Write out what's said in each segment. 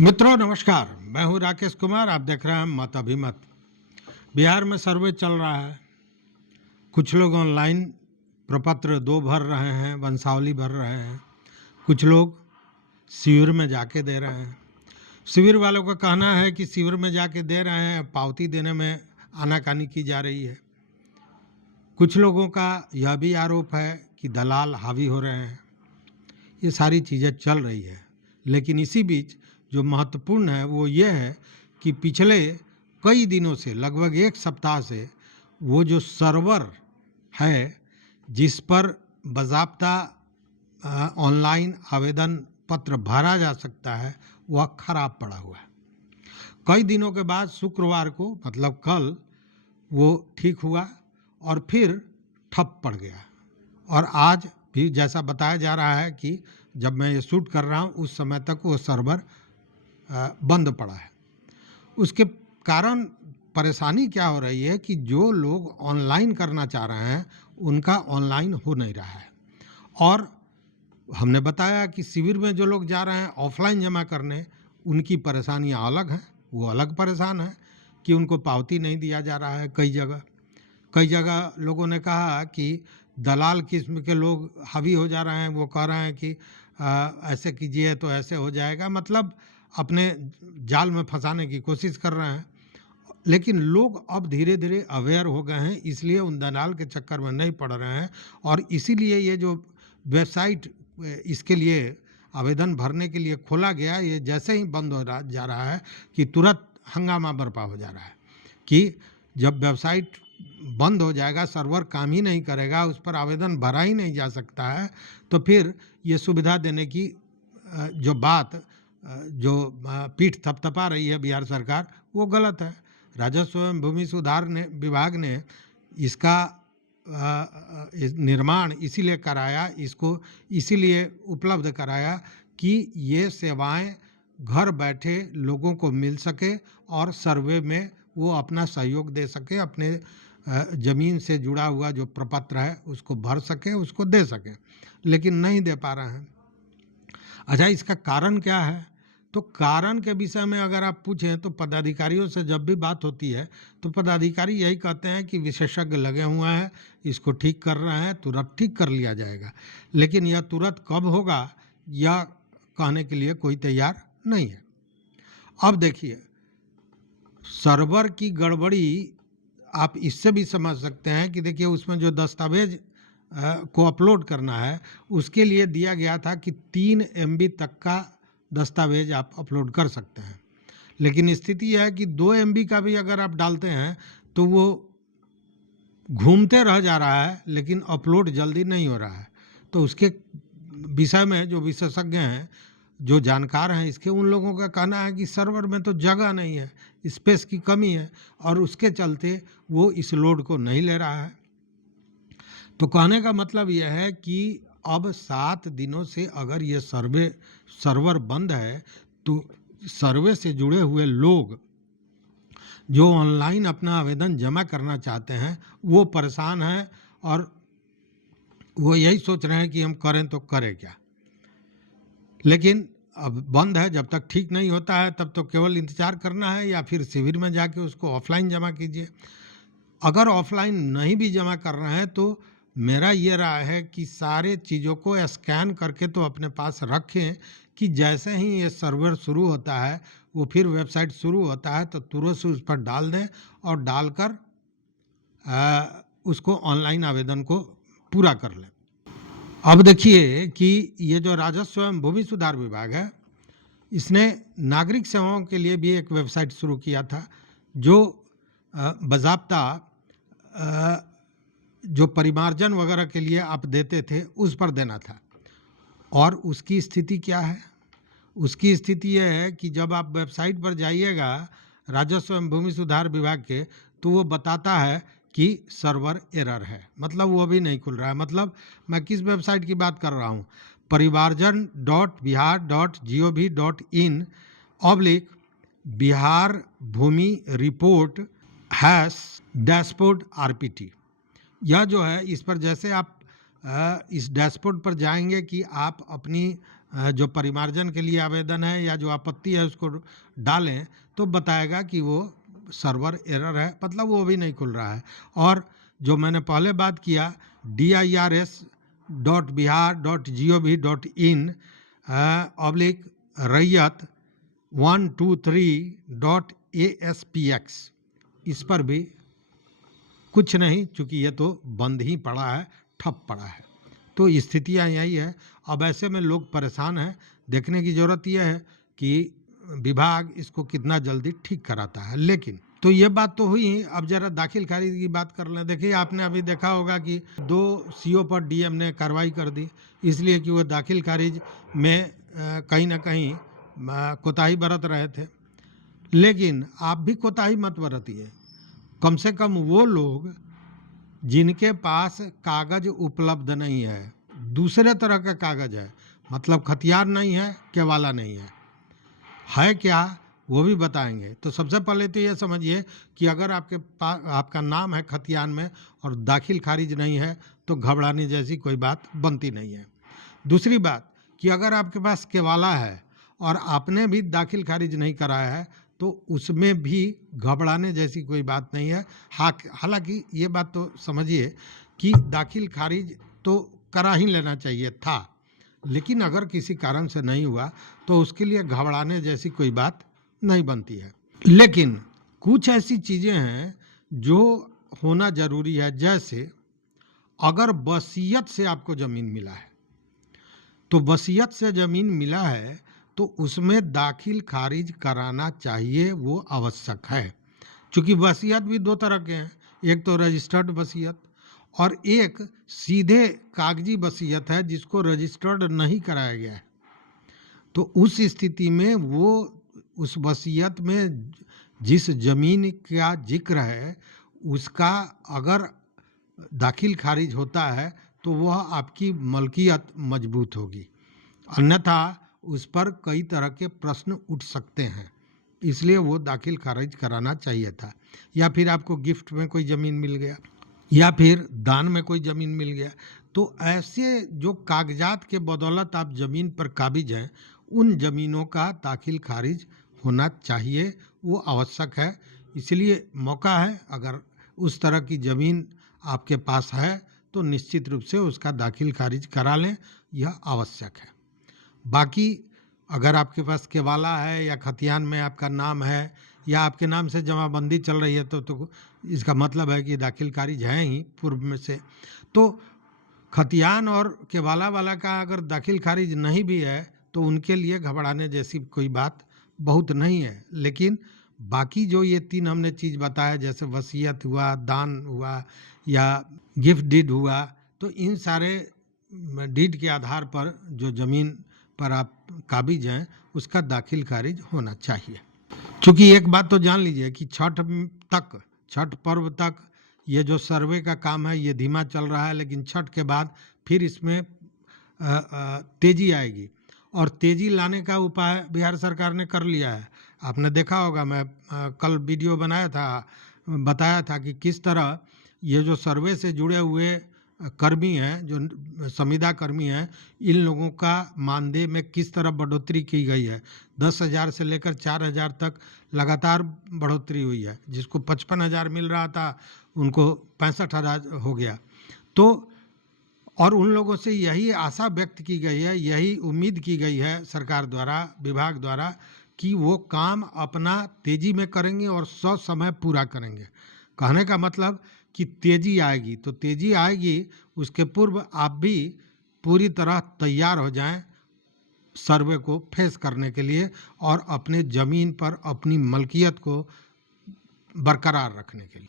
मित्रों नमस्कार, मैं हूं राकेश कुमार। आप देख रहे हैं मत अभिमत। बिहार में सर्वे चल रहा है। कुछ लोग ऑनलाइन प्रपत्र 2 भर रहे हैं, वंशावली भर रहे हैं। कुछ लोग शिविर में जाके दे रहे हैं। शिविर वालों का कहना है कि शिविर में जाके दे रहे हैं, पावती देने में आनाकानी की जा रही है। कुछ लोगों का यह भी आरोप है कि दलाल हावी हो रहे हैं। ये सारी चीज़ें चल रही है, लेकिन इसी बीच जो महत्वपूर्ण है वो ये है कि पिछले कई दिनों से, लगभग 1 सप्ताह से, वो जो सर्वर है जिस पर बाज़ाब्ता ऑनलाइन आवेदन पत्र भरा जा सकता है, वह खराब पड़ा हुआ है। कई दिनों के बाद शुक्रवार को, मतलब कल, वो ठीक हुआ और फिर ठप पड़ गया। और आज भी जैसा बताया जा रहा है कि जब मैं ये शूट कर रहा हूँ उस समय तक वो सर्वर बंद पड़ा है। उसके कारण परेशानी क्या हो रही है कि जो लोग ऑनलाइन करना चाह रहे हैं उनका ऑनलाइन हो नहीं रहा है। और हमने बताया कि शिविर में जो लोग जा रहे हैं ऑफलाइन जमा करने, उनकी परेशानियां अलग हैं। वो अलग परेशान है कि उनको पावती नहीं दिया जा रहा है। कई जगह लोगों ने कहा कि दलाल किस्म के लोग हावी हो जा रहे हैं। वो कह रहे हैं कि ऐसे कीजिए तो ऐसे हो जाएगा, मतलब अपने जाल में फंसाने की कोशिश कर रहे हैं। लेकिन लोग अब धीरे धीरे अवेयर हो गए हैं, इसलिए उन दलाल के चक्कर में नहीं पड़ रहे हैं। और इसीलिए ये जो वेबसाइट इसके लिए आवेदन भरने के लिए खोला गया, ये जैसे ही बंद हो जा रहा है कि तुरंत हंगामा बर्पा हो जा रहा है कि जब वेबसाइट बंद हो जाएगा, सर्वर काम ही नहीं करेगा, उस पर आवेदन भरा ही नहीं जा सकता है, तो फिर ये सुविधा देने की जो बात जो पीठ थपथपा रही है बिहार सरकार, वो गलत है। राजस्व एवं भूमि सुधार विभाग ने इसका निर्माण इसीलिए कराया, इसको इसीलिए उपलब्ध कराया कि ये सेवाएं घर बैठे लोगों को मिल सके और सर्वे में वो अपना सहयोग दे सके, अपने ज़मीन से जुड़ा हुआ जो प्रपत्र है उसको भर सके, उसको दे सके, लेकिन नहीं दे पा रहे हैं। अच्छा, इसका कारण क्या है? तो कारण के विषय में अगर आप पूछें तो पदाधिकारियों से जब भी बात होती है तो पदाधिकारी यही कहते हैं कि विशेषज्ञ लगे हुए हैं, इसको ठीक कर रहे हैं, तुरंत ठीक कर लिया जाएगा। लेकिन यह तुरंत कब होगा यह कहने के लिए कोई तैयार नहीं है। अब देखिए, सर्वर की गड़बड़ी आप इससे भी समझ सकते हैं कि देखिए उसमें जो दस्तावेज को अपलोड करना है उसके लिए दिया गया था कि 3 MB तक का दस्तावेज आप अपलोड कर सकते हैं। लेकिन स्थिति यह है कि 2 MB का भी अगर आप डालते हैं तो वो घूमते रह जा रहा है, लेकिन अपलोड जल्दी नहीं हो रहा है। तो उसके विषय में जो विशेषज्ञ हैं, जो जानकार हैं इसके, उन लोगों का कहना है कि सर्वर में तो जगह नहीं है, स्पेस की कमी है, और उसके चलते वो इस लोड को नहीं ले रहा है। तो कहने का मतलब यह है कि अब 7 दिनों से अगर ये सर्वर बंद है तो सर्वे से जुड़े हुए लोग जो ऑनलाइन अपना आवेदन जमा करना चाहते हैं वो परेशान हैं और वो यही सोच रहे हैं कि हम करें तो करें क्या। लेकिन अब बंद है, जब तक ठीक नहीं होता है तब तो केवल इंतजार करना है, या फिर शिविर में जाके उसको ऑफलाइन जमा कीजिए। अगर ऑफलाइन नहीं भी जमा कर रहे हैं तो मेरा ये राय है कि सारे चीज़ों को स्कैन करके तो अपने पास रखें कि जैसे ही ये सर्वर शुरू होता है, वो फिर वेबसाइट शुरू होता है तो तुरंत से उस पर डाल दें और डालकर उसको ऑनलाइन आवेदन को पूरा कर लें। अब देखिए कि ये जो राजस्व एवं भूमि सुधार विभाग है, इसने नागरिक सेवाओं के लिए भी एक वेबसाइट शुरू किया था जो बाज़ाब्ता जो परिमार्जन वगैरह के लिए आप देते थे उस पर देना था। और उसकी स्थिति क्या है? उसकी स्थिति यह है कि जब आप वेबसाइट पर जाइएगा राजस्व एवं भूमि सुधार विभाग के, तो वो बताता है कि सर्वर एरर है, मतलब वो अभी नहीं खुल रहा है। मतलब मैं किस वेबसाइट की बात कर रहा हूँ? परिवारजन.bihar.gov.in बिहार भूमि रिपोर्ट डैशबोर्ड RPT। यह जो है, इस पर जैसे आप इस डैशबोर्ड पर जाएंगे कि आप अपनी जो परिमार्जन के लिए आवेदन है या जो आपत्ति है उसको डालें तो बताएगा कि वो सर्वर एरर है, मतलब वो भी नहीं खुल रहा है। और जो मैंने पहले बात किया dirs.bihar.gov.in/रैयत123.aspx, इस पर भी कुछ नहीं, चूंकि ये तो बंद ही पड़ा है, ठप पड़ा है। तो स्थितियां यही है। अब ऐसे में लोग परेशान हैं। देखने की ज़रूरत यह है कि विभाग इसको कितना जल्दी ठीक कराता है। लेकिन तो ये बात तो हुई, अब जरा दाखिल खारिज की बात कर लें। देखिए, आपने अभी देखा होगा कि 2 सीओ पर डीएम ने कार्रवाई कर दी, इसलिए कि वो दाखिल खारिज में कहीं ना कहीं कोताही बरत रहे थे। लेकिन आप भी कोताही मत बरतिए। कम से कम वो लोग जिनके पास कागज उपलब्ध नहीं है, दूसरे तरह का कागज है, मतलब खतियान नहीं है, केवाला नहीं है क्या वो भी बताएंगे। तो सबसे पहले तो ये समझिए कि अगर आपके पास आपका नाम है खतियान में और दाखिल खारिज नहीं है तो घबराने जैसी कोई बात बनती नहीं है। दूसरी बात कि अगर आपके पास केवाला है और आपने भी दाखिल खारिज नहीं कराया है तो उसमें भी घबराने जैसी कोई बात नहीं है। हालांकि ये बात तो समझिए कि दाखिल खारिज तो करा ही लेना चाहिए था, लेकिन अगर किसी कारण से नहीं हुआ तो उसके लिए घबराने जैसी कोई बात नहीं बनती है। लेकिन कुछ ऐसी चीज़ें हैं जो होना ज़रूरी है, जैसे अगर वसीयत से आपको ज़मीन मिला है तो वसीयत से ज़मीन मिला है तो उसमें दाखिल खारिज कराना चाहिए, वो आवश्यक है। क्योंकि वसीयत भी 2 तरह के हैं, एक तो रजिस्टर्ड वसीयत और एक सीधे कागजी वसीयत है जिसको रजिस्टर्ड नहीं कराया गया है। तो उस स्थिति में वो उस वसीयत में जिस जमीन का जिक्र है उसका अगर दाखिल खारिज होता है तो वह आपकी मलकियत मजबूत होगी, अन्यथा उस पर कई तरह के प्रश्न उठ सकते हैं। इसलिए वो दाखिल खारिज कराना चाहिए था। या फिर आपको गिफ्ट में कोई ज़मीन मिल गया या फिर दान में कोई ज़मीन मिल गया, तो ऐसे जो कागजात के बदौलत आप ज़मीन पर काबिज हैं उन ज़मीनों का दाखिल खारिज होना चाहिए, वो आवश्यक है। इसलिए मौका है, अगर उस तरह की ज़मीन आपके पास है तो निश्चित रूप से उसका दाखिल खारिज करा लें, यह आवश्यक है। बाकी अगर आपके पास केवाला है या खतियान में आपका नाम है या आपके नाम से जमाबंदी चल रही है तो इसका मतलब है कि दाखिल खारिज है ही पूर्व में से। तो खतियान और केवाला वाला का अगर दाखिल खारिज नहीं भी है तो उनके लिए घबराने जैसी कोई बात बहुत नहीं है। लेकिन बाकी जो ये 3 हमने चीज़ बताया, जैसे वसीयत हुआ, दान हुआ या गिफ्ट डीड हुआ, तो इन सारे डीड के आधार पर जो ज़मीन पर आप काबिज हैं उसका दाखिल खारिज होना चाहिए। क्योंकि एक बात तो जान लीजिए कि छठ पर्व तक ये जो सर्वे का काम है ये धीमा चल रहा है, लेकिन छठ के बाद फिर इसमें तेज़ी आएगी और तेज़ी लाने का उपाय बिहार सरकार ने कर लिया है। आपने देखा होगा, मैं कल वीडियो बताया था कि किस तरह ये जो सर्वे से जुड़े हुए कर्मी हैं, जो संविदा कर्मी हैं, इन लोगों का मानदेय में किस तरह बढ़ोतरी की गई है। 10,000 से लेकर 4,000 तक लगातार बढ़ोतरी हुई है। जिसको 55,000 मिल रहा था उनको 65,000 हो गया। तो और उन लोगों से यही आशा व्यक्त की गई है, यही उम्मीद की गई है सरकार द्वारा, विभाग द्वारा, कि वो काम अपना तेज़ी में करेंगे और समय पूरा करेंगे। कहने का मतलब कि तेज़ी आएगी, तो तेज़ी आएगी उसके पूर्व आप भी पूरी तरह तैयार हो जाएं सर्वे को फेस करने के लिए और अपने ज़मीन पर अपनी मलकियत को बरकरार रखने के लिए।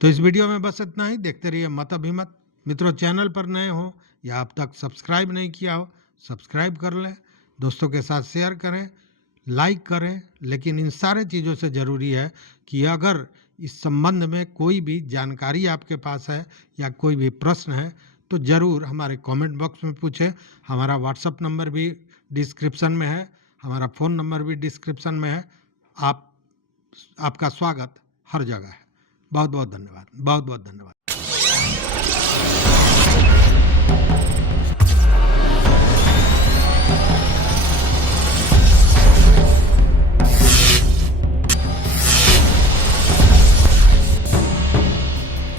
तो इस वीडियो में बस इतना ही। देखते रहिए मत अभिमत। मित्रों, चैनल पर नए हो या अब तक सब्सक्राइब नहीं किया हो, सब्सक्राइब कर लें, दोस्तों के साथ शेयर करें, लाइक करें। लेकिन इन सारे चीज़ों से ज़रूरी है कि अगर इस संबंध में कोई भी जानकारी आपके पास है या कोई भी प्रश्न है तो ज़रूर हमारे कमेंट बॉक्स में पूछें। हमारा व्हाट्सएप नंबर भी डिस्क्रिप्शन में है, हमारा फ़ोन नंबर भी डिस्क्रिप्शन में है। आपका स्वागत हर जगह है। बहुत बहुत धन्यवाद, बहुत बहुत धन्यवाद। है।